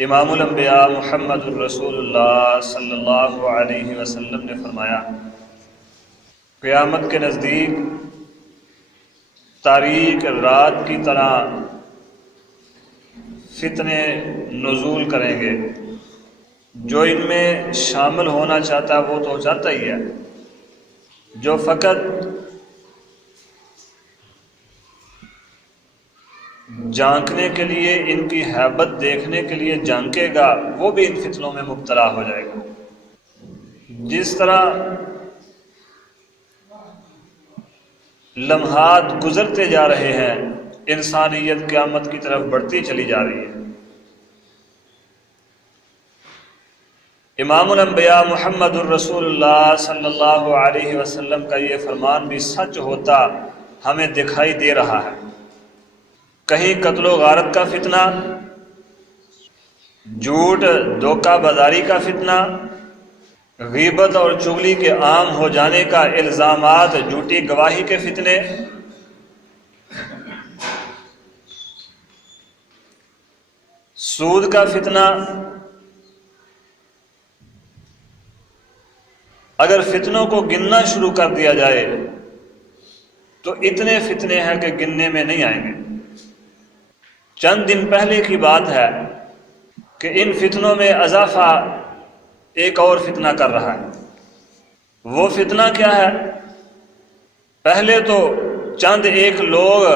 امام الانبیاء محمد الرسول اللہ صلی اللہ علیہ وسلم نے فرمایا، قیامت کے نزدیک تاریک رات کی طرح فتنے نزول کریں گے۔ جو ان میں شامل ہونا چاہتا ہے وہ تو جاتا ہی ہے، جو فقط جھانکنے کے لیے، ان کی ہیبت دیکھنے کے لیے جھانکے گا، وہ بھی ان فتنوں میں مبتلا ہو جائے گا۔ جس طرح لمحات گزرتے جا رہے ہیں، انسانیت قیامت کی طرف بڑھتی چلی جا رہی ہے۔ امام الانبیاء محمد الرسول اللہ صلی اللہ علیہ وسلم کا یہ فرمان بھی سچ ہوتا ہمیں دکھائی دے رہا ہے۔ کہیں قتل و غارت کا فتنہ، جھوٹ دھوکہ بازاری کا فتنہ، غیبت اور چغلی کے عام ہو جانے کا الزامات، جھوٹی گواہی کے فتنے، سود کا فتنہ، اگر فتنوں کو گننا شروع کر دیا جائے تو اتنے فتنے ہیں کہ گننے میں نہیں آئیں گے۔ چند دن پہلے کی بات ہے کہ ان فتنوں میں اضافہ ایک اور فتنہ کر رہا ہے۔ وہ فتنہ کیا ہے؟ پہلے تو چند ایک لوگ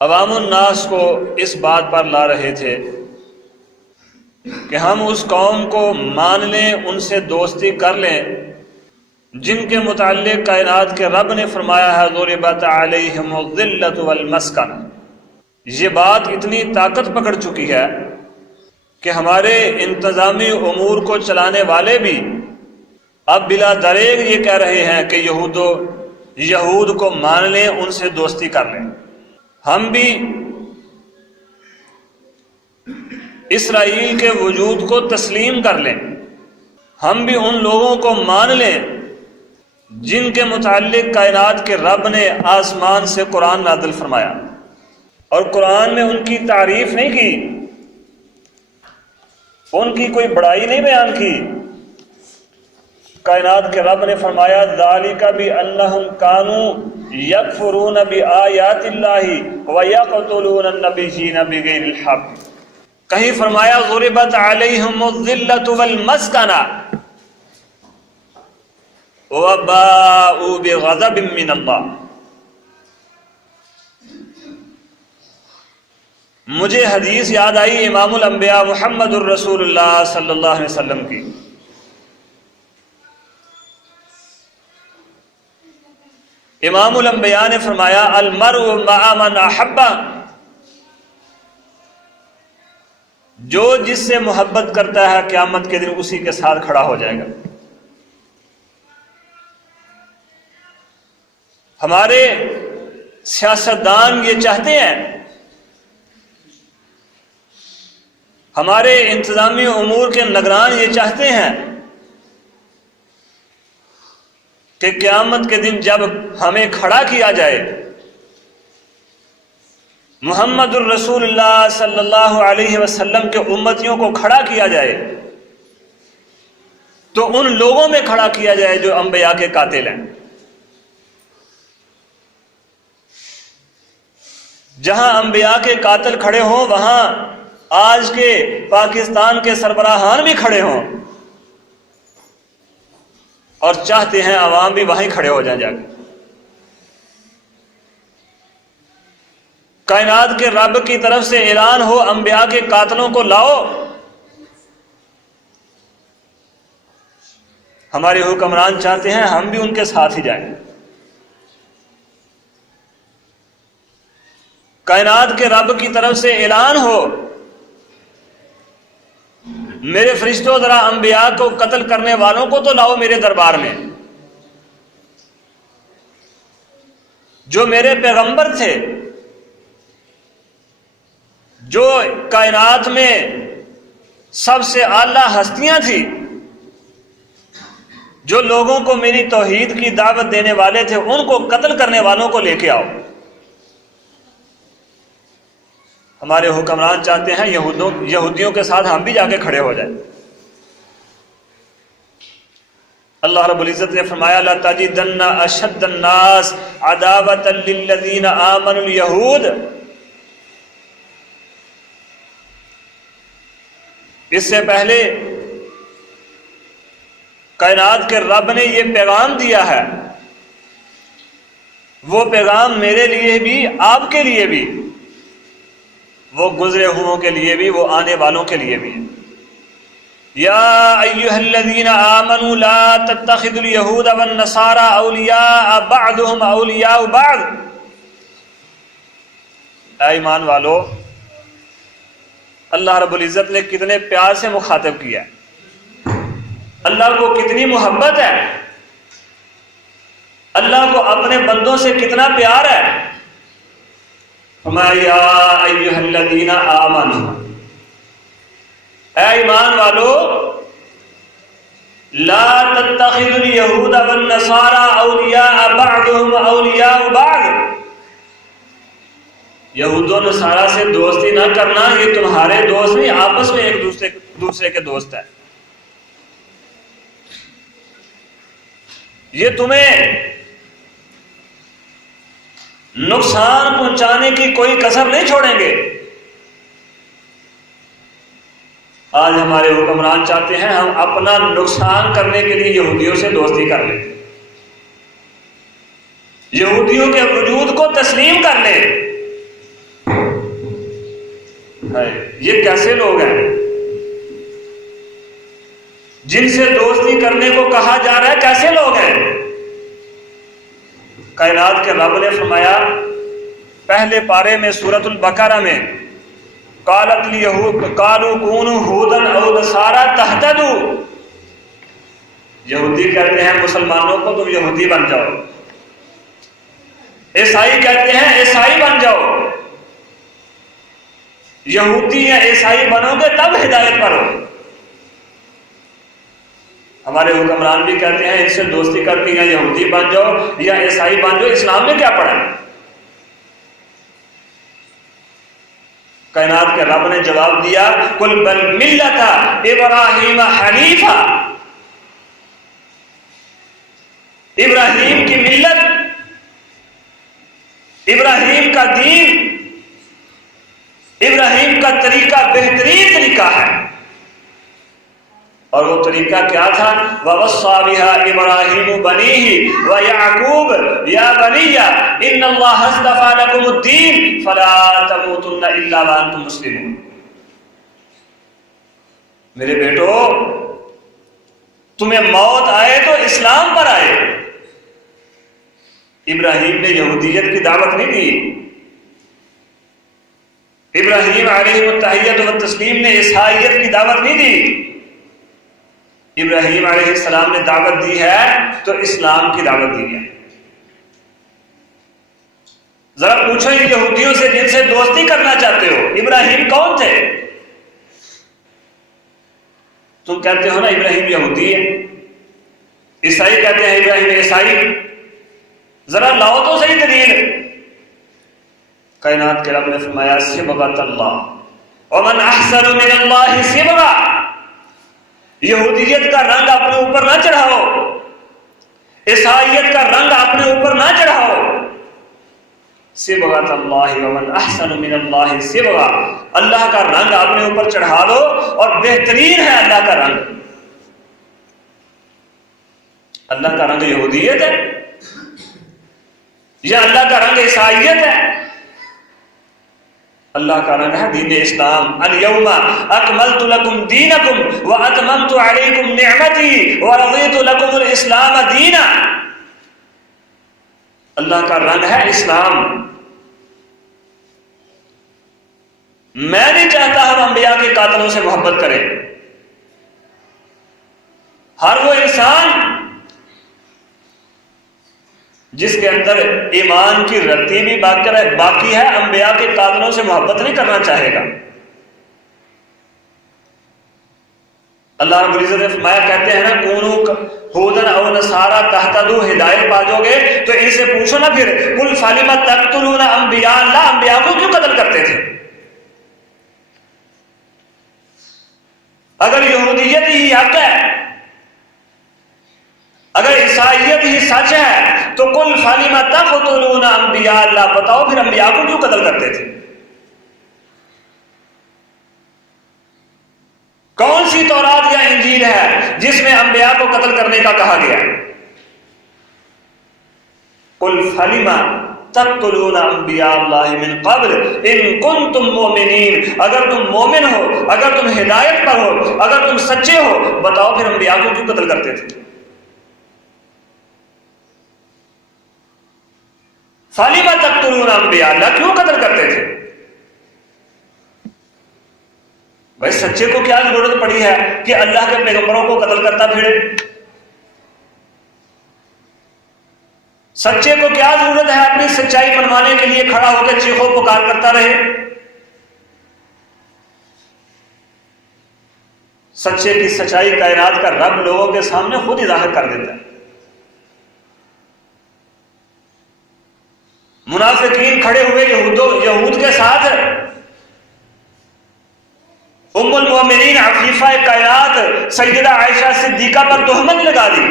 عوام الناس کو اس بات پر لا رہے تھے کہ ہم اس قوم کو مان لیں، ان سے دوستی کر لیں جن کے متعلق کائنات کے رب نے فرمایا ہے ضربت علیہم الذلۃ والمسکنہ۔ یہ بات اتنی طاقت پکڑ چکی ہے کہ ہمارے انتظامی امور کو چلانے والے بھی اب بلا دریغ یہ کہہ رہے ہیں کہ یہود کو مان لیں، ان سے دوستی کر لیں۔ ہم بھی اسرائیل کے وجود کو تسلیم کر لیں، ہم بھی ان لوگوں کو مان لیں جن کے متعلق کائنات کے رب نے آسمان سے قرآن نازل فرمایا، اور قرآن میں ان کی تعریف نہیں کی، ان کی کوئی بڑائی نہیں بیان کی۔ کائنات کے رب نے فرمایا ذالک بأنہم کانوا یکفرون بآیات اللہ ویقتلون النبیین بغیر الحق۔ کہیں فرمایا ضربت علیہم الذلۃ والمسکنہ وباءوا بغضب من اللہ۔ مجھے حدیث یاد آئی امام الانبیاء محمد الرسول اللہ صلی اللہ علیہ وسلم کی۔ امام الانبیاء نے فرمایا المرء مع من احب، جو جس سے محبت کرتا ہے قیامت کے دن اسی کے ساتھ کھڑا ہو جائے گا۔ ہمارے سیاستدان یہ چاہتے ہیں، ہمارے انتظامی امور کے نگران یہ چاہتے ہیں کہ قیامت کے دن جب ہمیں کھڑا کیا جائے، محمد الرسول اللہ صلی اللہ علیہ وسلم کے امتیوں کو کھڑا کیا جائے، تو ان لوگوں میں کھڑا کیا جائے جو انبیاء کے قاتل ہیں۔ جہاں انبیاء کے قاتل کھڑے ہوں وہاں آج کے پاکستان کے سربراہان بھی کھڑے ہوں، اور چاہتے ہیں عوام بھی وہیں کھڑے ہو جائیں جا کے۔ کائنات کے رب کی طرف سے اعلان ہو انبیاء کے قاتلوں کو لاؤ، ہمارے حکمران چاہتے ہیں ہم بھی ان کے ساتھ ہی جائیں۔ کائنات کے رب کی طرف سے اعلان ہو میرے فرشتوں ذرا انبیاء کو قتل کرنے والوں کو تو لاؤ میرے دربار میں، جو میرے پیغمبر تھے، جو کائنات میں سب سے اعلیٰ ہستیاں تھیں، جو لوگوں کو میری توحید کی دعوت دینے والے تھے، ان کو قتل کرنے والوں کو لے کے آؤ۔ ہمارے حکمران چاہتے ہیں یہودیوں کے ساتھ ہم بھی جا کے کھڑے ہو جائیں۔ اللہ رب العزت نے فرمایا لَتَجِدَنَّ أَشَدَّ النَّاسِ عَدَاوَةً لِلَّذِينَ آمَنُوا الْيَهُودَ۔ اس سے پہلے کائنات کے رب نے یہ پیغام دیا ہے، وہ پیغام میرے لیے بھی، آپ کے لیے بھی، وہ گزرے ہوئوں کے لیے بھی، وہ آنے والوں کے لیے بھی۔ یا ایھا الذین آمنوا لا تتخذوا اليہود والنصارى اولیاء بعضهم اولیاء بعض۔ اے ایمان والو، اللہ رب العزت نے کتنے پیار سے مخاطب کیا ہے، اللہ کو کتنی محبت ہے، اللہ کو اپنے بندوں سے کتنا پیار ہے۔ فرمایا یا ایھا الذین آمنوا، اے ایمان والو، لا تتخذوا اليہود والنصارى اولیاء بعضهم اولیاء بعض۔ یہود و نصارہ سے دوستی نہ کرنا، یہ تمہارے دوست نہیں، آپس میں ایک دوسرے کے دوست ہے۔ یہ تمہیں نقصان پہنچانے کی کوئی کسر نہیں چھوڑیں گے۔ آج ہمارے حکمران چاہتے ہیں ہم اپنا نقصان کرنے کے لیے یہودیوں سے دوستی کر لیں، یہودیوں کے وجود کو تسلیم کر لیں۔ یہ کیسے لوگ ہیں جن سے دوستی کرنے کو کہا جا رہا ہے؟ کیسے لوگ ہیں؟ کائنات کے رب نے فرمایا پہلے پارے میں سورۃ البقرہ میں قالت الیہود قالوا کونوا ھودا او نصارا تہتدوا، یہودی کہتے ہیں مسلمانوں کو تم یہودی بن جاؤ، عیسائی کہتے ہیں عیسائی بن جاؤ، یہودی یا عیسائی بنو گے تب ہدایت پر ہو۔ ہمارے حکمران بھی کہتے ہیں ان سے دوستی کر کے یا یہودی بن جاؤ یا عیسائی بن جاؤ، اسلام میں کیا پڑھا ہے؟ کائنات کے رب نے جواب دیا قل بل ملۃ ابراہیم حنیفا، ابراہیم کی ملت، ابراہیم کا دین، ابراہیم کا طریقہ بہترین طریقہ ہے، اور وہ طریقہ کیا تھا؟ وَوَصَّى بِهَا إِبْرَاهِيمُ بَنِيهِ وَيَعْقُوبُ يَا بَنِيَّ إِنَّ اللَّهَ اصْطَفَىٰ لَكُمُ الدِّينَ فَلَا تَمُوتُنَّ إِلَّا وَأَنْتُمْ مُسْلِمُونَ۔ میرے بیٹو، تمہیں موت آئے تو اسلام پر آئے۔ ابراہیم نے یہودیت کی دعوت نہیں دی، ابراہیم علیہ التحیۃ والتسلیم نے عیسائیت کی دعوت نہیں دی، ابراہیم علیہ السلام نے دعوت دی ہے تو اسلام کی دعوت دی ہے۔ ذرا پوچھو ان یہودیوں سے جن سے دوستی کرنا چاہتے ہو، ابراہیم کون تھے؟ تم کہتے ہو نا ابراہیم یہودی ہے، عیسائی کہتے ہیں ابراہیم عیسائی، ذرا لاؤ تو صحیح دلیل۔ کائنات کے رب نے فرمایا صبغۃ اللہ ومن احسن من اللہ صبغہ، یہودیت کا رنگ اپنے اوپر نہ چڑھاؤ، عیسائیت کا رنگ اپنے اوپر نہ چڑھاؤ۔ صبغۃ اللہ ومن احسن من اللہ صبغہ، اللہ کا رنگ اپنے اوپر چڑھا دو، اور بہترین ہے اللہ کا رنگ۔ اللہ کا رنگ یہودیت ہے یا اللہ کا رنگ عیسائیت ہے؟ اللہ کا رنگ ہے دین اسلام۔ الیوم اکملت لکم دینکم واتممت علیکم نعمتی ورضیت لکم الاسلام دینا۔ اللہ کا رنگ ہے اسلام۔ میں نہیں چاہتا ہم انبیاء کے قاتلوں سے محبت کریں۔ ہر وہ انسان جس کے اندر ایمان کی رتی بھی باقی ہے، انبیاء کے قاتلوں سے محبت نہیں کرنا چاہے گا۔ اللہ رب العزت نے فرمایا، کہتے ہیں نا کونوا ھودا او نصارا تہتدوا، ہدایت پا جاؤ گے، تو ان سے پوچھو نا پھر قل فلم تقتلون انبیاء اللہ، انبیاء کو کیوں قتل کرتے تھے؟ یہودیت ہی حق ہے، اگر عیسائیت ہی سچ ہے تو قل فلم تقتلون انبیاء اللہ، بتاؤ پھر انبیاء کو کیوں قتل کرتے تھے؟ کون سی تورات یا انجیل ہے جس میں انبیاء کو قتل کرنے کا کہا گیا؟ قل فلم تقتلون انبیاء اللہ من قبل ان کنتم مؤمنین، اگر تم مومن ہو، اگر تم ہدایت پر ہو، اگر تم سچے ہو، بتاؤ پھر انبیاء کو کیوں قتل کرتے تھے؟ فلم تقتلون انبیاء اللہ، کیوں قتل کرتے تھے؟ بھائی سچے کو کیا ضرورت پڑی ہے کہ اللہ کے پیغمبروں کو قتل کرتا پھرے؟ سچے کو کیا ضرورت ہے اپنی سچائی منوانے کے لیے کھڑا ہو کے چیخو پکار کرتا رہے؟ سچے کی سچائی کائنات کا رب لوگوں کے سامنے خود ہی ظاہر کر دیتا ہے۔ منافقین کھڑے ہوئے یہود کے ساتھ، ام المومنین عفیفہ کائنات سیدہ عائشہ صدیقہ پر تہمت لگا دی۔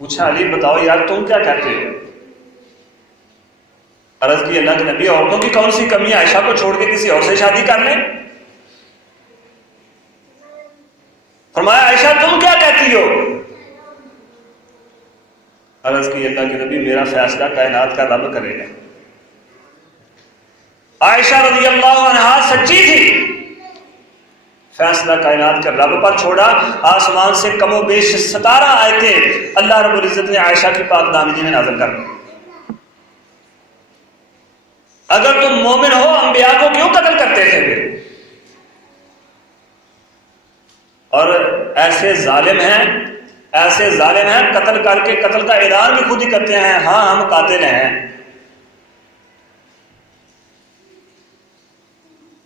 پوچھا علی بتاؤ یار تم کیا کہتے ہو؟ عرض کی اللہ کے نبی عورتوں کی کون سی کمی ہے عائشہ کو چھوڑ کے کسی اور سے شادی کر لیں؟ فرمایا عائشہ تم کیا کہتی ہو؟ عرض کی اللہ کے نبی میرا فیصلہ کائنات کا رب کرے گا۔ عائشہ رضی اللہ عنہا سچی تھی، فیصلہ کائنات کا رب پر چھوڑا۔ آسمان سے کم و بیش 17 آیتیں اللہ رب العزت نے عائشہ کی پاک دامنی میں نازل کر دی۔ اگر تم مومن ہو انبیاء کو کیوں قتل کرتے تھے پھر؟ اور ایسے ظالم ہیں قتل کر کے قتل کا اعلان بھی خود ہی کرتے ہیں، ہاں ہم قاتل ہیں۔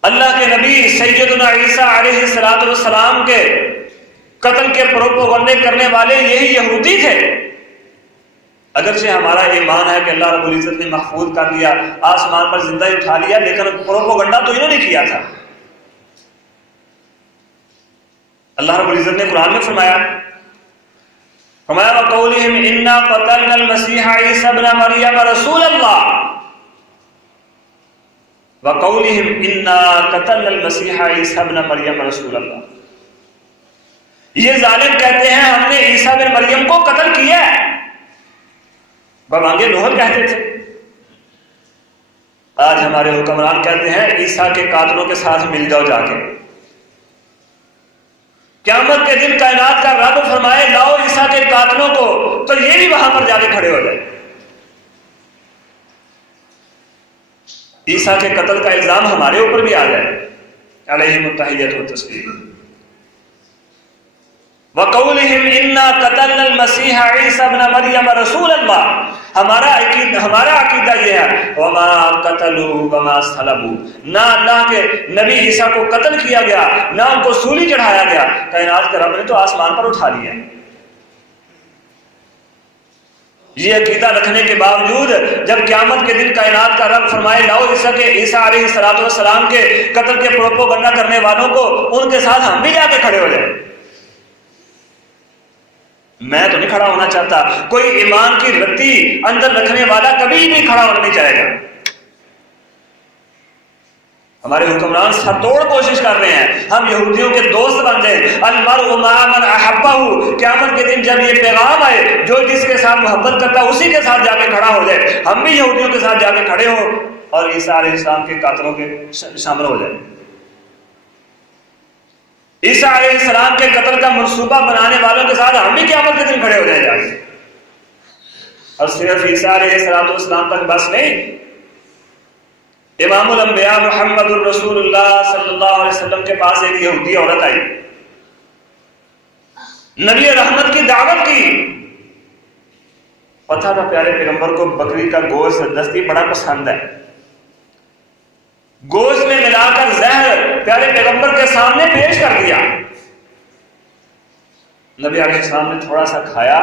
اللہ کے نبی سیدنا عیسیٰ علیہ السلام کے قتل کے پروپوگنڈے کرنے والے یہی یہودی تھے۔ اگرچہ ہمارا ایمان ہے کہ اللہ رب العزت نے محفوظ کر لیا، آسمان پر زندہ ہی اٹھا لیا، لیکن پروپوگنڈا تو انہوں نے کیا تھا۔ اللہ رب العزت نے قرآن میں فرمایا وَقَوْلِهِمْ إِنَّا قَتَلْنَا الْمَسِيحَ عِيسَى ابْنَ مَرْيَمَ رَسُولَ اللَّهِ وَقَوْلِهِمْ إِنَّا قَتَلْنَا الْمَسِيحَ عِيسَى ابْنَ مَرْيَمَ رَسُولَ اللَّهِ، یہ ظالم کہتے ہیں ہم نے عیسیٰ بن مریم کو قتل کیا ہے۔ بابانگے نوحل کہتے تھے، آج ہمارے حکمران کہتے ہیں عیسیٰ کے قاتلوں کے ساتھ مل جاؤ جا کے۔ قیامت کے دن کائنات کا رب فرمائے لاؤ عیسیٰ کے قاتلوں کو، تو یہ بھی وہاں پر جا کے کھڑے ہو جائے۔ عیسیٰ کے قتل کا الزام ہمارے اوپر بھی آ جائے، علیہم التحیۃ والتسلیم۔ وَقَوْلِهِمْ إِنَّا قَتَلْنَا الْمَسِيحَ عِيسَى ابْنَ مَرْيَمَ رَسُولَ اللَّهِ، ہمارا عقیدہ یہ ہے وَمَا قَتَلُوا وَمَا صَلَبُوا، نہ اللہ کے نبی عیسیٰ کو قتل کیا گیا نہ ان کو سولی چڑھایا گیا، کائنات کے رب نے تو آسمان پر اٹھا لیا۔ یہ عقیدہ رکھنے کے باوجود جب قیامت کے دن کائنات کا رب فرمائے لاؤ عیسیٰ علیہ السلام کے قتل کے پروپوگنڈا کرنے والوں کو، ان کے ساتھ ہم بھی جا کے کھڑے ہو جائیں۔ میں تو نہیں کھڑا ہونا چاہتا، کوئی ایمان کی رتی اندر رکھنے والا کبھی بھی کھڑا ہونا نہیں چاہے گا۔ ہمارے حکمران سر توڑ کوشش کر رہے ہیں ہم یہودیوں کے دوست بن جائیں، المرء مع من احبہ، قیامت کے دن جب یہ پیغام آئے جو جس کے ساتھ محبت کرتا اسی کے ساتھ جا کے کھڑا ہو جائے، ہم بھی یہودیوں کے ساتھ جا کے کھڑے ہو اور عیسیٰ علیہ السلام کے قاتلوں کے شامل ہو جائے۔ عیسیٰ علیہ السلام کے قتل کا منصوبہ بنانے والوں کے ساتھ ہم بھی قیامت کے دن کھڑے ہو جائیں جا کے۔ اور صرف عیسیٰ علیہ السلام تک بس نہیں، امام الانبیاء محمد الرسول اللہ صلی اللہ علیہ وسلم کے پاس ایک یہودی عورت آئی، نبی رحمت کی دعوت کی۔ پتہ تھا پیارے پیغمبر کو بکری کا گوشت دستی بڑا پسند ہے، گوشت میں ملا کر زہر پیارے پیغمبر کے سامنے پیش کر دیا۔ نبی علیہ السلام نے تھوڑا سا کھایا،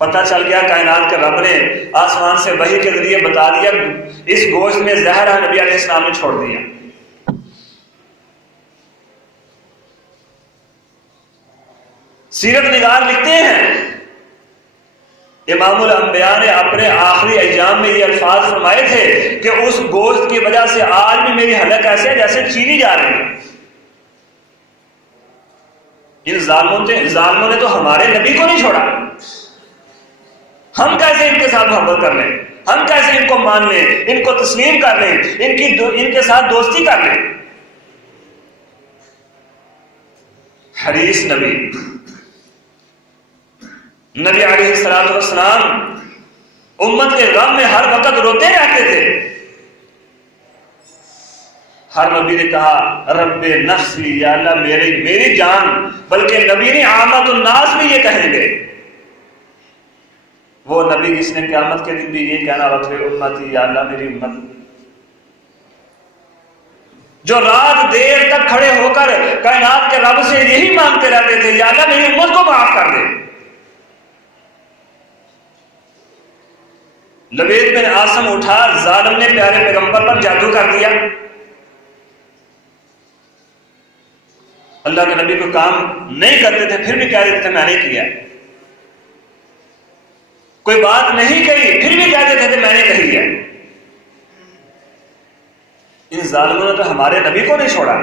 پتہ چل گیا کائنات کے رب نے آسمان سے وحی کے ذریعے بتا دیا اس گوشت میں زہر ہے، نبی علیہ السلام نے چھوڑ دیا۔ سیرت نگار لکھتے ہیں امام الانبیاء نے اپنے آخری ایام میں یہ الفاظ فرمائے تھے کہ اس گوشت کی وجہ سے آج بھی میری حلق ایسے ہے جیسے چیری جا رہی ہے۔ ان ظالموں نے تو ہمارے نبی کو نہیں چھوڑا، ہم کیسے ان کے ساتھ محبت کر لیں، ہم کیسے ان کو مان لیں، ان کو تسلیم کر لیں، ان کے ساتھ دوستی کر لیں۔ حریص نبی علیہ السلام امت کے غم میں ہر وقت روتے رہتے تھے۔ ہر نبی نے کہا رب نفسی، یا اللہ میری جان، بلکہ نبی نے عامت الناس بھی یہ کہیں گے۔ وہ نبی جس نے قیامت کے دن بھی یہ کہنا رب امتی، یا اللہ میری امت، جو رات دیر تک کھڑے ہو کر کائنات کے رب سے یہی مانگتے رہتے تھے یا اللہ میری امت کو معاف کر دے۔ لبید بن عاصم اٹھا، ظالم نے پیارے پیغمبر پر جادو کر دیا۔ اللہ کے نبی کو کام نہیں کرتے تھے پھر بھی کہہ دیتے تھے میں نے کیا، کوئی بات نہیں کہی پھر بھی کہتے تھے کہ میں نے کہی ہے۔ ان ظالموں نے تو ہمارے نبی کو نہیں چھوڑا۔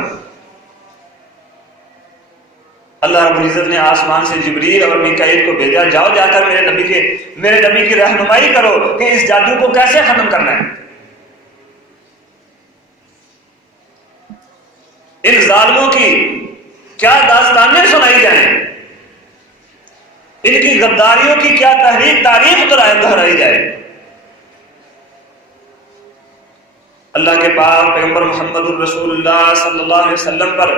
اللہ رب العزت نے آسمان سے جبریل اور میکائیل کو بھیجا، جاؤ جا کر میرے نبی کی رہنمائی کرو کہ اس جادو کو کیسے ختم کرنا ہے۔ ان ظالموں کی کیا داستانیں سنائی جائیں، ان کی غداریوں کی کیا تاریخ دہرائی جائے۔ اللہ کے پاک پیغمبر محمد الرسول اللہ صلی اللہ علیہ وسلم پر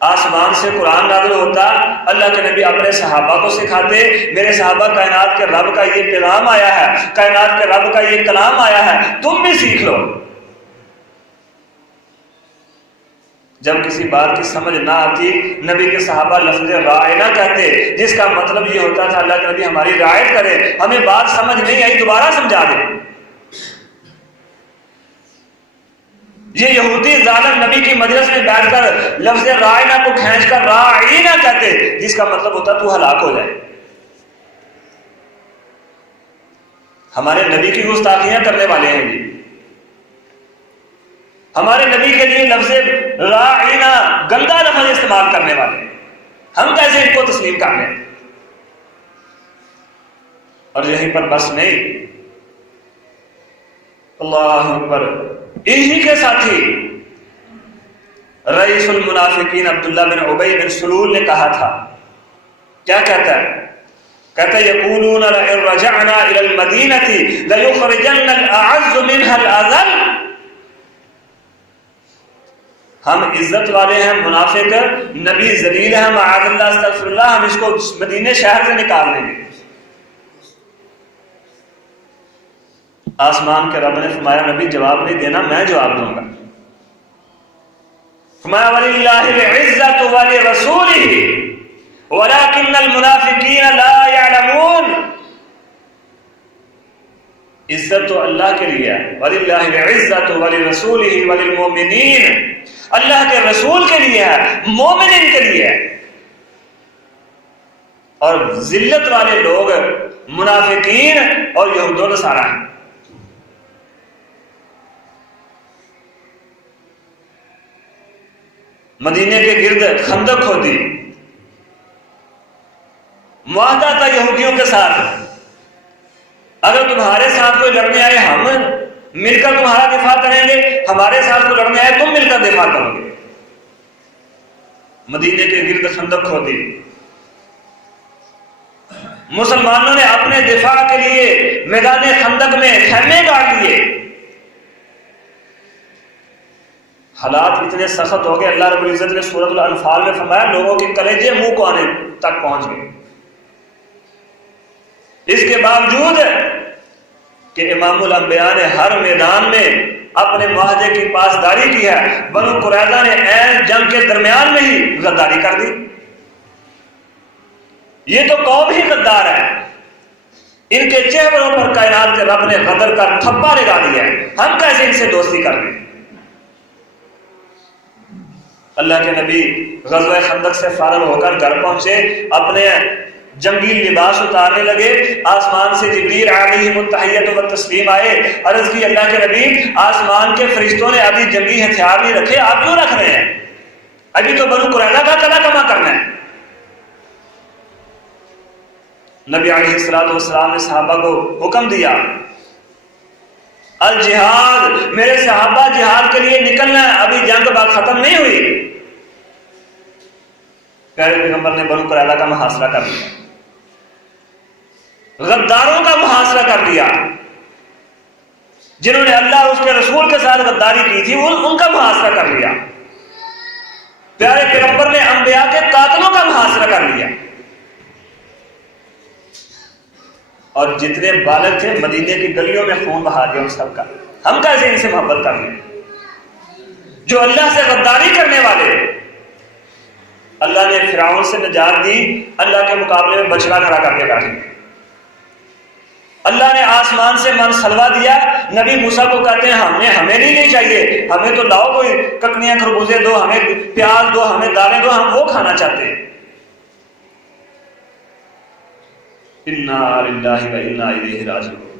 آسمان سے قرآن نازل ہوتا، اللہ کے نبی اپنے صحابہ کو سکھاتے، میرے صحابہ کائنات کے رب کا یہ پیغام آیا ہے، کائنات کے رب کا یہ کلام آیا ہے، تم بھی سیکھ لو۔ جب کسی بات کی سمجھ نہ آتی نبی کے صحابہ لفظ رائے نہ کہتے، جس کا مطلب یہ ہوتا تھا اللہ کے نبی ہماری رعایت کرے، ہمیں بات سمجھ نہیں آئی دوبارہ سمجھا دے۔ یہ یہودی ظالم نبی کی مجلس میں بیٹھ کر لفظ رائنا کو کھینچ کر راعی نہ کہتے، جس کا مطلب ہوتا تو ہلاک ہو جائے۔ ہمارے نبی کی گستاخیاں کرنے والے ہیں جی، ہمارے نبی کے لیے لفظ راعینا گندا لفظ استعمال کرنے والے ہیں، ہم کیسے ان کو تسلیم کر لیں؟ اور یہیں پر بس نہیں، اللہ اکبر، انہی کے ساتھی رئیس المنافقین عبداللہ بن ابی بن سلول نے کہا تھا، کیا کہتا ہے؟ کہتا ہے یقولون لئن رجعنا الى المدینہ لیخرجن الاعز منها الاذل۔ ہم عزت والے ہیں، منافق نبی ذلیل ہے، معاذ اللہ استغفر اللہ، ہم اس کو مدینے شہر سے نکال دیں گے۔ آسمان کے رب نے فرمایا نبی جواب نہیں دینا، میں جواب دوں گا۔ فرمایا وَلِلَّهِ الْعِزَّةُ وَلِرَسُولِهِ وَلَكِنَّ الْمُنَافِقِينَ لَا يَعْلَمُونَ۔ عزت تو اللہ کے لیے ہے، وَلِلَّهِ الْعِزَّةُ وَلِرَسُولِهِ وَلِلْمُؤْمِنِينَ، اللہ کے رسول کے لیے ہے، مومنین کے لیے ہے۔ اور ذلت والے لوگ منافقین اور یہود و نصارہ ہیں۔ مدینے کے گرد خندق کھودی، معاہدہ تھا یہودیوں کے ساتھ، اگر تمہارے ساتھ کوئی لڑنے آئے ہم مل کر تمہارا دفاع کریں گے، ہمارے ساتھ کوئی لڑنے آئے تم مل کر دفاع کرو گے۔ مدینے کے گرد خندق کھودی، مسلمانوں نے اپنے دفاع کے لیے میدان خندق میں خیمے گاڑ لیے۔ حالات اتنے سخت ہو گئے، اللہ رب العزت نے سورۃ الانفال میں فرمایا لوگوں کے کلیجے منہ کو آنے تک پہنچ گئے۔ اس کے باوجود کہ امام الانبیاء نے ہر میدان میں اپنے معاہدے کی پاسداری کی ہے، بنو قریظہ نے عین جنگ کے درمیان میں ہی غداری کر دی۔ یہ تو قوم ہی غدار ہے، ان کے چہروں پر کائنات کے رب نے غدر کا تھپا لگا دیا ہے، ہم کیسے ان سے دوستی کر لیں؟ اللہ کے نبی غزوہ خندق سے فارغ ہو کر گھر پہنچے، اپنے جنگی لباس اتارنے لگے، آسمان سے جبریل علیہ التحیۃ والتسلیم آئے، عرض کی اللہ کے نبی آسمان کے فرشتوں نے ابھی جنگی ہتھیار نہیں رکھے، آپ کیوں رکھ رہے ہیں؟ ابھی تو بنو قریظہ کا قلعہ کما کرنا ہے۔ نبی علیہ السلام نے صحابہ کو حکم دیا، الجہاد، میرے صحابہ جہاد کے لیے نکلنا ہے، ابھی جنگ ختم نہیں ہوئی۔ پیارے پیغمبر نے بنو قریظہ کا محاصرہ کر لیا، غداروں کا محاصرہ کر لیا، جنہوں نے اللہ اور اس کے رسول کے ساتھ غداری کی تھی ان کا محاصرہ کر لیا۔ پیارے پیغمبر نے انبیاء کے قاتلوں کا محاصرہ کر لیا، اور جتنے بالغ تھے مدینے کی گلیوں میں خون بہا دیا ان سب کا۔ ہم کیسے ان سے محبت کر لیں جو اللہ سے غداری کرنے والے؟ اللہ نے فرعون سے نجات دی، اللہ کے مقابلے میں بچڑا کھڑا کر کے بیٹھے۔ اللہ نے آسمان سے من سلوا دیا، نبی موسیٰ کو کہتے ہیں ہمیں نہیں چاہیے، ہمیں تو لاؤ کوئی ککڑیاں خربوزے دو، ہمیں پیاز دو، ہمیں دالیں دو، ہم وہ کھانا چاہتے ہیں۔ انا للہ و انا الیہ راجعون۔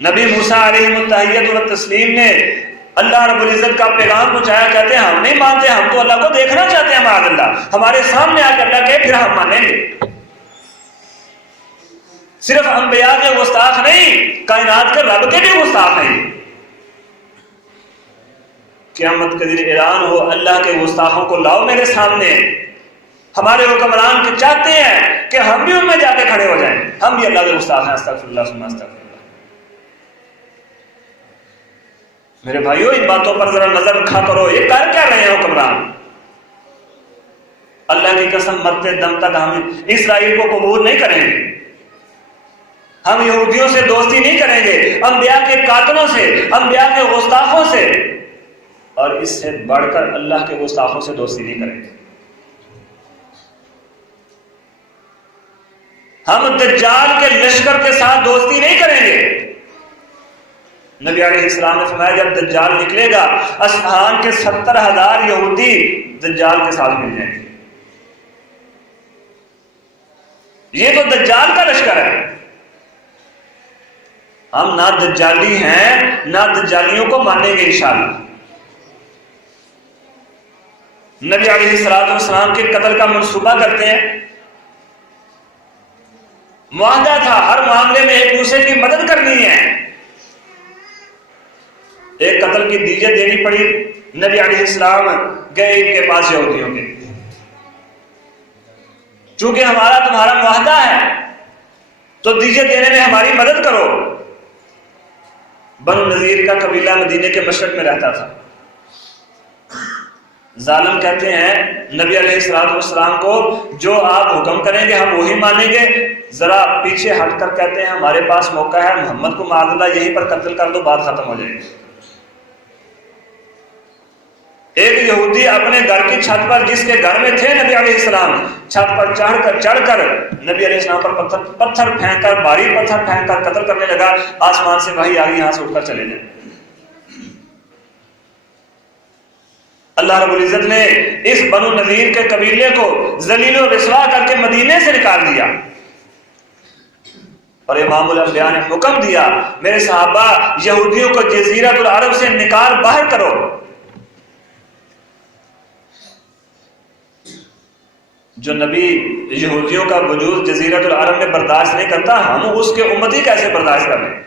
نبی موسیٰ علیہ التحیۃ والتسلیم نے اللہ رب العزت کا پیغام پہنچایا، کہتے ہیں ہم نہیں مانتے، ہم تو اللہ کو دیکھنا چاہتے ہیں، معاذ اللہ، ہمارے سامنے آ کے اللہ کہے پھر ہم مانیں گے۔ صرف انبیاء کے گستاخ نہیں، کائنات کے رب کے بھی گستاخ ہیں۔ قیامت کے دن اعلان ہو، اللہ کے گستاخوں کو لاؤ میرے سامنے۔ ہمارے حکمران کے چاہتے ہیں کہ ہم بھی ان میں جا کے کھڑے ہو جائیں، ہم بھی اللہ کے گستاخ ہیں، استغفر اللہ ثم استغفر اللہ۔ میرے بھائیو ان باتوں پر ذرا نظر رکھا کرو، یہ کر کیا رہے ہیں حکمران؟ اللہ کی قسم مرتے دم تک ہم اسرائیل کو قبول نہیں کریں گے، ہم یہودیوں سے دوستی نہیں کریں گے، انبیاء کے قاتلوں سے، انبیاء کے گستاخوں سے، اور اس سے بڑھ کر اللہ کے گستاخوں سے دوستی نہیں کریں گے۔ ہم دجال کے لشکر کے ساتھ دوستی نہیں کریں گے۔ نبی علیہ السلام نے فرمایا جب دجال نکلے گا، اصفہان کے 70,000 یہودی دجال کے ساتھ مل جائیں گے۔ یہ تو دجال کا لشکر ہے۔ ہم نہ دجالی ہیں، نہ دجالیوں کو مانیں گے انشاءاللہ۔ نبی علیہ السلام کے قتل کا منصوبہ کرتے ہیں، معاہدہ تھا ہر معاملے میں ایک دوسرے کی مدد کرنی ہے۔ ایک قتل کی دیت دینی پڑی، نبی علیہ السلام گئے ان کے پاس یہودیوں کے، چونکہ ہمارا تمہارا معاہدہ ہے تو دیت دینے میں ہماری مدد کرو۔ بنو نذیر کا قبیلہ مدینے کے مشرق میں رہتا تھا۔ ظالم کہتے ہیں نبی علیہ السلام کو جو آپ حکم کریں گے ہم وہی مانیں گے، ذرا پیچھے ہٹ کر کہتے ہیں ہمارے پاس موقع ہے، محمد کو معاذ اللہ یہیں پر قتل کر دو، بات ختم ہو جائے گی۔ ایک یہودی اپنے گھر کی چھت پر، جس کے گھر میں تھے نبی علیہ السلام، چھت پر چڑھ کر نبی علیہ السلام پر پتھر پھینک کر، بھاری پتھر پھینک کر قتل کرنے لگا۔ آسمان سے وحی آ گئی یہاں سے اٹھ کر چلے جائیں۔ اللہ رب العزت نے اس بنو نذیر کے قبیلے کو ذلیل و رسوا کر کے مدینے سے نکال دیا، اور امام الانبیاء نے حکم دیا میرے صحابہ یہودیوں کو جزیرۃ العرب سے نکال باہر کرو۔ جو نبی یہودیوں کا وجود جزیرۃ العرب میں برداشت نہیں کرتا، ہم اس کے امتی کیسے برداشت کر لیں؟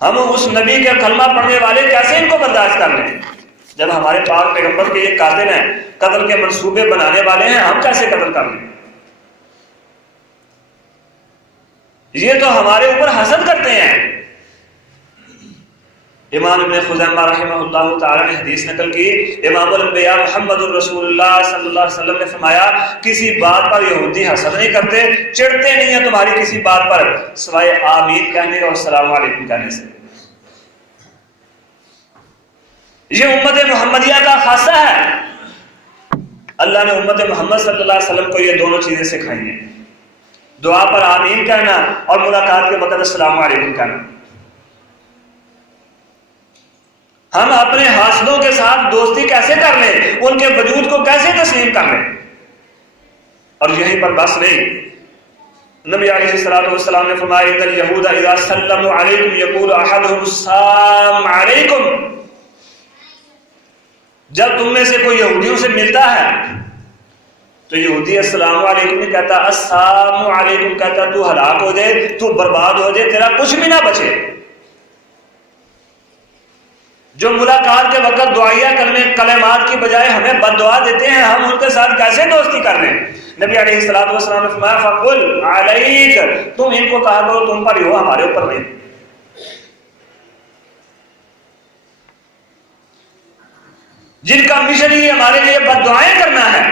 ہم اس نبی کے کلمہ پڑھنے والے کیسے ان کو برداشت کر لیں؟ جب ہمارے پاک پیغمبر کے یہ قاتل ہیں، قتل کے منصوبے بنانے والے ہیں، ہم کیسے قتل کر لیں؟ یہ تو ہمارے اوپر حسد کرتے ہیں۔ امام ابن خزیمہ رحمہ اللہ تعالی نے حدیث نقل کی، امام الانبیاء محمد الرسول اللہ صلی اللہ علیہ وسلم نے فرمایا کسی بات پر یہودی حسد نہیں کرتے، چڑھتے نہیں ہیں تمہاری کسی بات پر سوائے آمین کہنے اور السلام علیکم کہنے سے۔ یہ امت محمدیہ کا خاصہ ہے۔ اللہ نے امت محمد صلی اللہ علیہ وسلم کو یہ دونوں چیزیں سکھائی ہیں، دعا پر آمین کہنا اور ملاقات کے وقت السلام علیکم کہنا۔ ہم اپنے حاسدوں کے ساتھ دوستی کیسے کر لیں، ان کے وجود کو کیسے تسلیم کر لیں؟ اور یہیں پر بس نہیں، نبی علیہ الصلوۃ والسلام نے فرمایا ان الیہود اذا سلموا علیکم یقول احدهم السلام علیکم، جب تم میں سے کوئی یہودیوں سے ملتا ہے تو یہودی السلام علیکم نہیں کہتا، السلام علیکم کہتا، تو ہلاک ہو جائے، تو برباد ہو جائے، تیرا کچھ بھی نہ بچے۔ جو ملاقات کے وقت دعائیہ کلمات کی بجائے ہمیں بد دعا دیتے ہیں، ہم ان کے ساتھ کیسے دوستی کر لیں؟ نبی علیہ الصلوۃ والسلام نے فرمایا فقل علیک، تم ان کو کہا کرو تم پر ہی ہو، ہمارے اوپر نہیں۔ جن کا مشن ہی ہمارے لیے بد دعائیں کرنا ہے،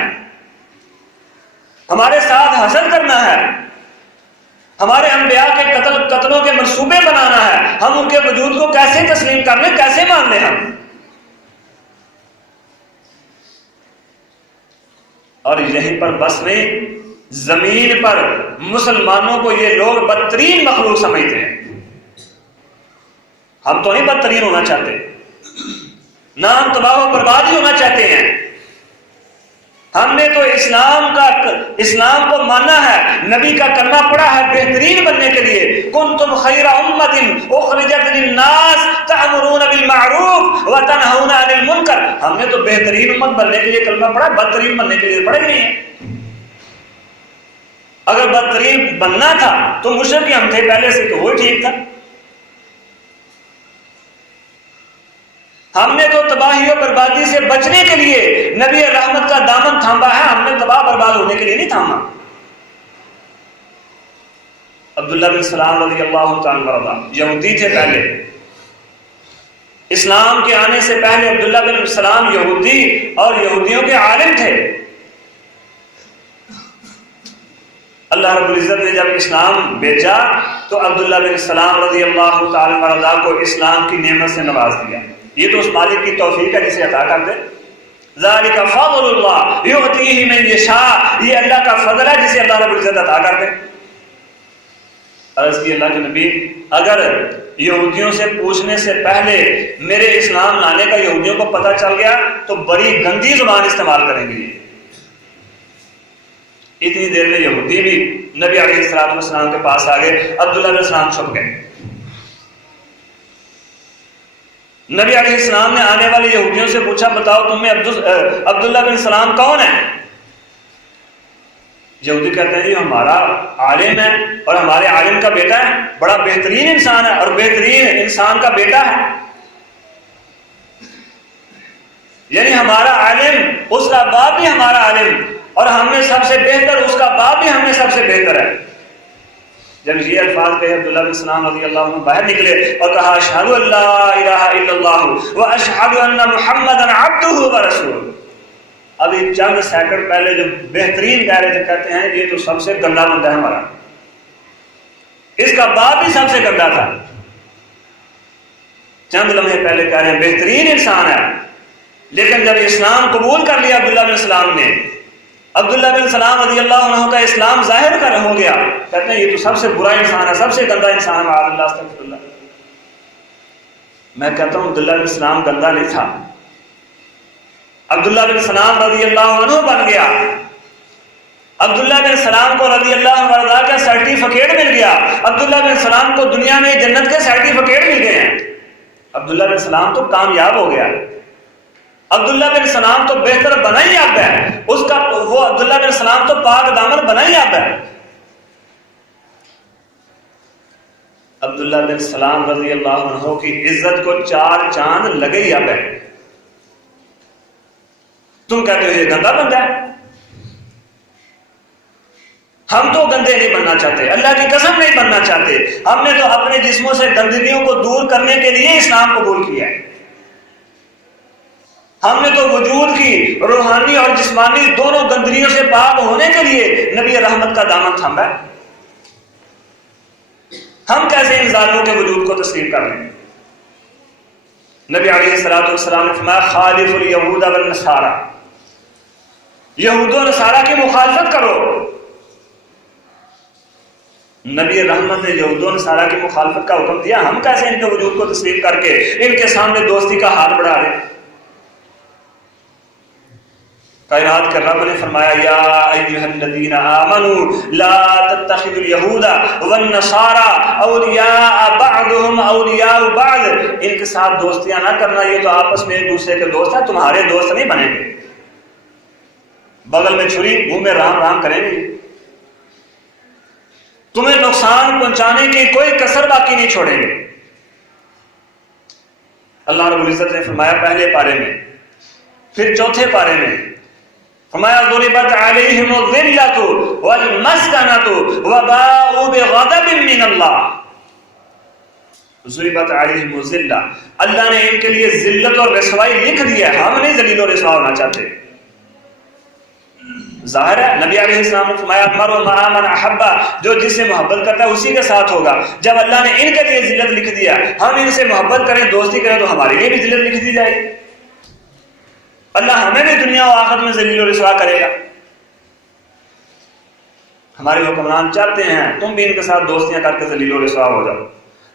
ہمارے ساتھ حسد کرنا ہے، ہمارے انبیاء کے قتلوں کے منصوبے بنانا ہے، ہم ان کے وجود کو کیسے تسلیم کر لیں، کیسے مان لیں ہم؟ اور یہیں پر بس نہیں، زمین پر مسلمانوں کو یہ لوگ بدترین مخلوق سمجھتے ہیں۔ ہم تو نہیں بدترین ہونا چاہتے، نہ ہم تباہ و بربادی ہونا چاہتے ہیں، ہم نے تو اسلام کو ماننا ہے، نبی کا کلمہ پڑھا ہے بہترین بننے کے لیے، کنتم خیر امۃ اخرجت للناس تأمرون بالمعروف وتنہون عن المنکر، ہم نے تو بہترین امت بننے کے لیے کلمہ پڑھا، بدترین بننے کے لیے پڑھا ہی نہیں ہے۔ اگر بدترین بننا تھا تو مشرک ہم تھے پہلے سے، تو وہ ٹھیک تھا۔ ہم نے تو تباہی و بربادی سے بچنے کے لیے نبی رحمت کا دامن تھاما ہے، ہم نے تباہ برباد ہونے کے لیے نہیں تھاما۔ عبداللہ بن سلام رضی اللہ تعالیٰ عنہ یہودی تھے پہلے، اسلام کے آنے سے پہلے عبداللہ بن سلام یہودی اور یہودیوں کے عالم تھے۔ اللہ رب العزت نے جب اسلام بھیجا تو عبداللہ بن سلام رضی اللہ تعالیٰ عنہ کو اسلام کی نعمت سے نواز دیا۔ یہ تو اس مالک کی توفیق ہے جسے عطا کر دے، ذالک فضل اللہ یؤتیہ من یشاء، یہ اللہ کا فضل ہے جسے اللہ رب العزت عطا کر دے۔ عرض کی اللہ کے نبی، اگر یہودیوں سے پوچھنے سے پہلے میرے اسلام لانے کا یہودیوں کو پتہ چل گیا تو بڑی گندی زبان استعمال کریں گے۔ اتنی دیر میں یہودی بھی نبی علیہ الصلوۃ والسلام کے پاس آ گئے، عبداللہ بن سلام چھپ گئے۔ نبی علیہ السلام نے آنے والے یہودیوں سے پوچھا بتاؤ تمہیں عبداللہ بن سلام کون ہے؟ یہودی کہتے ہیں یہ ہمارا عالم ہے اور ہمارے عالم کا بیٹا ہے، بڑا بہترین انسان ہے اور بہترین انسان کا بیٹا ہے، یعنی ہمارا عالم، اس کا باپ بھی ہمارا عالم اور ہم میں سب سے بہتر، اس کا باپ بھی ہم میں سب سے بہتر ہے۔ جب یہ الفاظ کہے عبداللہ بن سلام رضی اللہ عنہ باہر نکلے اور کہا اشہد ان لا الہ الا اللہ واشہد ان محمدا عبدہ ورسولہ۔ ابھی چند سیکنڈ پہلے جو بہترین کہہ رہے تھے، کہتے ہیں یہ تو سب سے گندا بندہ ہے ہمارا، اس کا باپ بھی سب سے گندا تھا۔ چند لمحے پہلے کہہ رہے ہیں بہترین انسان ہے، لیکن جب اسلام قبول کر لیا عبداللہ بن سلام نے، عبداللہ بن سلام رضی اللہ عنہ کا اسلام ظاہر کر ہو گیا، کہتے ہیں یہ تو سب سے برا انسان ہے، سب سے گندا انسان ہے، معاذ اللہ استغفر اللہ۔ میں کہتا ہوں عبداللہ بن سلام گندا نہیں تھا، عبداللہ بن سلام رضی اللہ عنہ بن گیا۔ عبداللہ بن سلام کو رضی اللہ عنہ کا سرٹیفکیٹ مل گیا، عبداللہ بن سلام کو دنیا میں جنت کے سرٹیفکیٹ مل گئے ہیں۔ عبداللہ بن سلام تو کامیاب ہو گیا، عبداللہ بن سلام تو بہتر بنا ہی اب ہے، وہ عبداللہ بن سلام تو پاک دامن بنا ہی اب ہے۔ عبداللہ بن سلام رضی اللہ عنہ کی عزت کو 4 چاند لگے ہی اب ہے۔ تم کہتے ہو یہ گندا بندہ ہے، ہم تو گندے نہیں بننا چاہتے، اللہ کی قسم نہیں بننا چاہتے، ہم نے تو اپنے جسموں سے گندگیوں کو دور کرنے کے لیے اسلام قبول کیا ہے۔ ہم نے تو وجود کی روحانی اور جسمانی دونوں گندگیوں سے پاک ہونے کے لیے نبی رحمت کا دامن تھاما ہے۔ ہم کیسے ان ظالموں کے وجود کو تسلیم کر لیں؟ نبی علیہ الصلوۃ والسلام نے فرمایا خالف الیہود والنصارى، یہود و نصارہ کی مخالفت کرو۔ نبی رحمت نے یہود و نصارہ کی مخالفت کا حکم دیا، ہم کیسے ان کے وجود کو تسلیم کر کے ان کے سامنے دوستی کا ہاتھ بڑھا دیں؟ کائنات کے رب نے فرمایا یا ایھا الذین آمنوا لا تتخذوا اليہود والنصارى اولیاء بعضهم اولیاء بعض، ان کے ساتھ دوستیاں نہ کرنا، یہ تو آپس میں ایک دوسرے کے دوست ہیں، تمہارے دوست نہیں بنیں گے۔ بغل میں چھری منہ میں رام رام کریں گے، تمہیں نقصان پہنچانے کی کوئی کسر باقی نہیں چھوڑیں گے۔ اللہ رب العزت نے فرمایا پہلے پارے میں، پھر چوتھے پارے میں فرمایا ضربت علیہم الذلۃ والمسکنۃ وباءوا بغضب من اللہ۔ ضربت علیہم الذلہ، اللہ نے ان کے لیے ذلت اور رسوائی لکھ دیا ہے، ہم نہیں ذلیل و رسوا ہونا چاہتے۔ ظاہر ہے نبی علیہ السلام نے فرمایا المرء مع من احب، جو جس سے محبت کرتا ہے اسی کے ساتھ ہوگا۔ جب اللہ نے ان کے لیے ذلت لکھ دیا، ہم ان سے محبت کریں دوستی کریں تو ہمارے لیے بھی ذلت لکھ دی جائے گی۔ اللہ ہمیں بھی دنیا و آخرت میں ذلیل و رسوا کرے گا۔ ہمارے حکمران چاہتے ہیں تم بھی ان کے ساتھ دوستیاں کر کے ذلیل و رسوا ہو جاؤ۔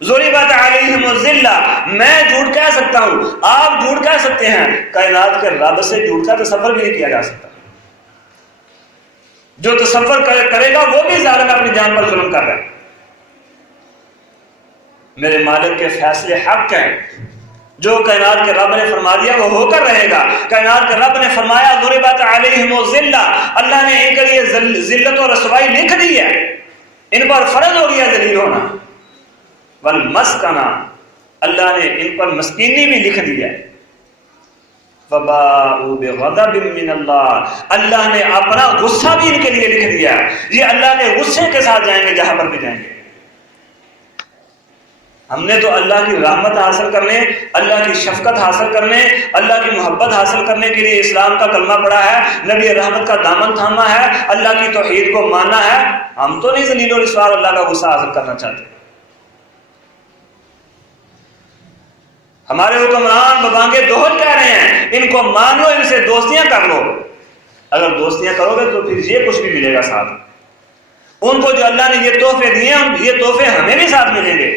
ضربت علیہم الذلہ، میں جھوٹ کہہ سکتا ہوں، آپ جھوٹ کہہ سکتے ہیں، کائنات کے رب سے جھوٹ کا تصور بھی نہیں کیا جا سکتا۔ جو تصور کرے گا وہ بھی ظالم اپنی جان پر ظلم کر رہا ہے۔ میرے مالک کے فیصلے حق ہیں، جو کائنات کے رب نے فرما دیا وہ ہو کر رہے گا۔ کائنات کے رب نے فرمایا ضربت علیہم الذلہ، اللہ نے ان کے لیے ذلت و رسوائی لکھ دی ہے، ان پر فرض ہو گیا ذلیل ہونا۔ والمسکنہ، اللہ نے ان پر مسکینی بھی لکھ دی ہے۔ وباءوا بغضب من اللہ، اللہ نے اپنا غصہ بھی ان کے لیے لکھ دیا ہے، یہ اللہ کے غصے کے ساتھ جائیں گے جہاں پر بھی جائیں گے۔ ہم نے تو اللہ کی رحمت حاصل کرنے، اللہ کی شفقت حاصل کرنے، اللہ کی محبت حاصل کرنے کے لیے اسلام کا کلمہ پڑھا ہے، نبی رحمت کا دامن تھاما ہے، اللہ کی توحید کو ماننا ہے۔ ہم تو نہیں ذلیل و رسوا اللہ کا غصہ حاصل کرنا چاہتے۔ ہمارے حکمران ببانگے دوہل کہہ رہے ہیں ان کو مان لو، ان سے دوستیاں کر لو۔ اگر دوستیاں کرو گے تو پھر یہ کچھ بھی ملے گا ساتھ۔ ان کو جو اللہ نے یہ تحفے دیے ہیں، یہ تحفے ہمیں بھی ساتھ ملیں گے۔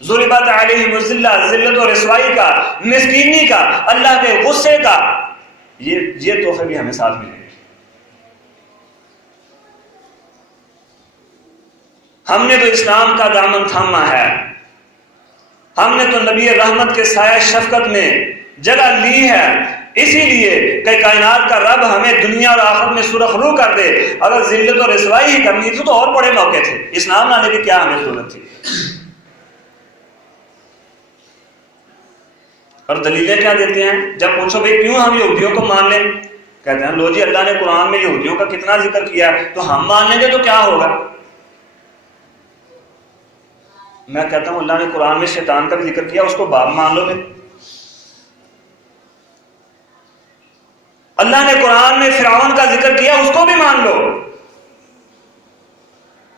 ضربت علیہم الذلہ، ذلت و رسوائی کا، مسکینی کا، اللہ کے غصے کا، یہ تحفے بھی ہمیں ساتھ ملیں گے۔ ہم نے تو اسلام کا دامن تھاما ہے، ہم نے تو نبی رحمت کے سایہ شفقت میں جگہ لی ہے، اسی لیے کہ کائنات کا رب ہمیں دنیا اور آخرت میں سرخ رو کر دے۔ اگر ذلت اور رسوائی ہی کرنی تھی تو اور بڑے موقع تھے، اسلام لانے کی کیا ہمیں ضرورت تھی؟ اور دلیلیں کیا دیتے ہیں؟ جب پوچھو بھئی کیوں ہم یہودیوں کو مان لیں، کہتے ہیں لو جی اللہ نے قرآن میں یہودیوں کا کتنا ذکر کیا ہے تو ہم مان لیں گے تو کیا ہوگا؟ میں کہتا ہوں اللہ نے قرآن میں شیطان کا بھی ذکر کیا، اس کو باپ مان لو پھر۔ اللہ نے قرآن میں فرعون کا ذکر کیا، اس کو بھی مان لو۔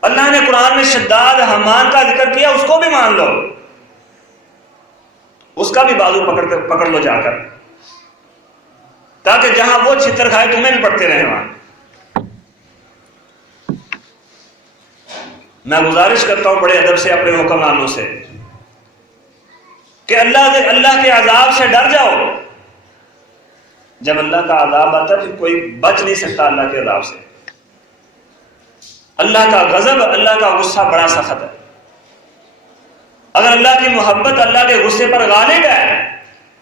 اللہ نے قرآن میں شداد حمان کا ذکر کیا، اس کو بھی مان لو، اس کا بھی بازو پکڑ لو جا کر، تاکہ جہاں وہ چھتر کھائے تمہیں بھی پڑتے رہے وہاں۔ میں گزارش کرتا ہوں بڑے ادب سے اپنے حکمرانوں سے کہ اللہ کے عذاب سے ڈر جاؤ۔ جب اللہ کا عذاب آتا ہے پھر کوئی بچ نہیں سکتا اللہ کے عذاب سے۔ اللہ کا غضب، اللہ کا غصہ بڑا سخت ہے۔ اگر اللہ کی محبت اللہ کے غصے پر غالب ہے،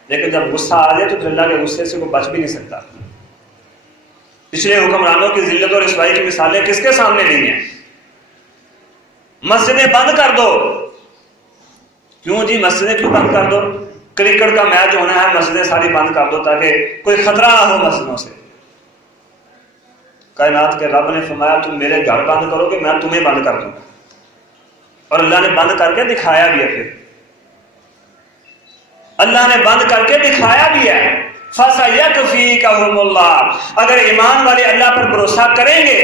لیکن جب غصہ آ جائے تو پھر اللہ کے غصے سے کوئی بچ بھی نہیں سکتا۔ پچھلے حکمرانوں کی ذلت اور رسوائی کی مثالیں کس کے سامنے نہیں ہیں؟ مسجدیں بند کر دو۔ کیوں جی مسجدیں کیوں بند کر دو؟ کرکٹ کا میچ ہونا ہے، مسجدیں ساری بند کر دو تاکہ کوئی خطرہ نہ ہو مسجدوں سے۔ کائنات کے رب نے فرمایا تم میرے گھر بند کرو گے میں تمہیں بند کر دوں گا، اور اللہ نے بند کر کے دکھایا بھی ہے۔ پھر اللہ نے بند کر کے دکھایا بھی ہے۔ فَسَيَكْفِيكَهُمُ اللَّهُ، اگر ایمان والے اللہ پر بھروسہ کریں گے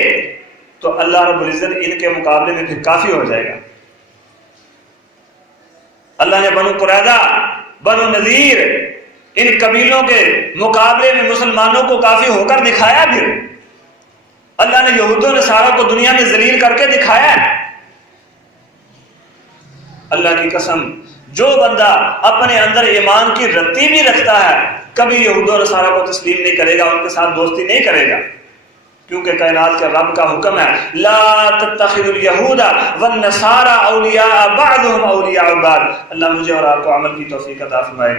تو اللہ رب العزت ان کے مقابلے میں پھر کافی ہو جائے گا۔ اللہ نے بنو قریظہ، بنو نذیر، ان قبیلوں کے مقابلے میں مسلمانوں کو کافی ہو کر دکھایا بھی۔ اللہ نے یہود و نصارہ کو دنیا میں ذلیل کر کے دکھایا ہے۔ اللہ کی قسم جو بندہ اپنے اندر ایمان کی رتی بھی رکھتا ہے کبھی یہود و نصارہ کو تسلیم نہیں کرے گا، ان کے ساتھ دوستی نہیں کرے گا، کیونکہ کائنات کے رب کا حکم ہے لا تتخذوا اليہود والنصارى اولیاء بعضهم اولیاء بعض۔ اللہ مجھے اور آپ کو عمل کی توفیق عطا فرمائے۔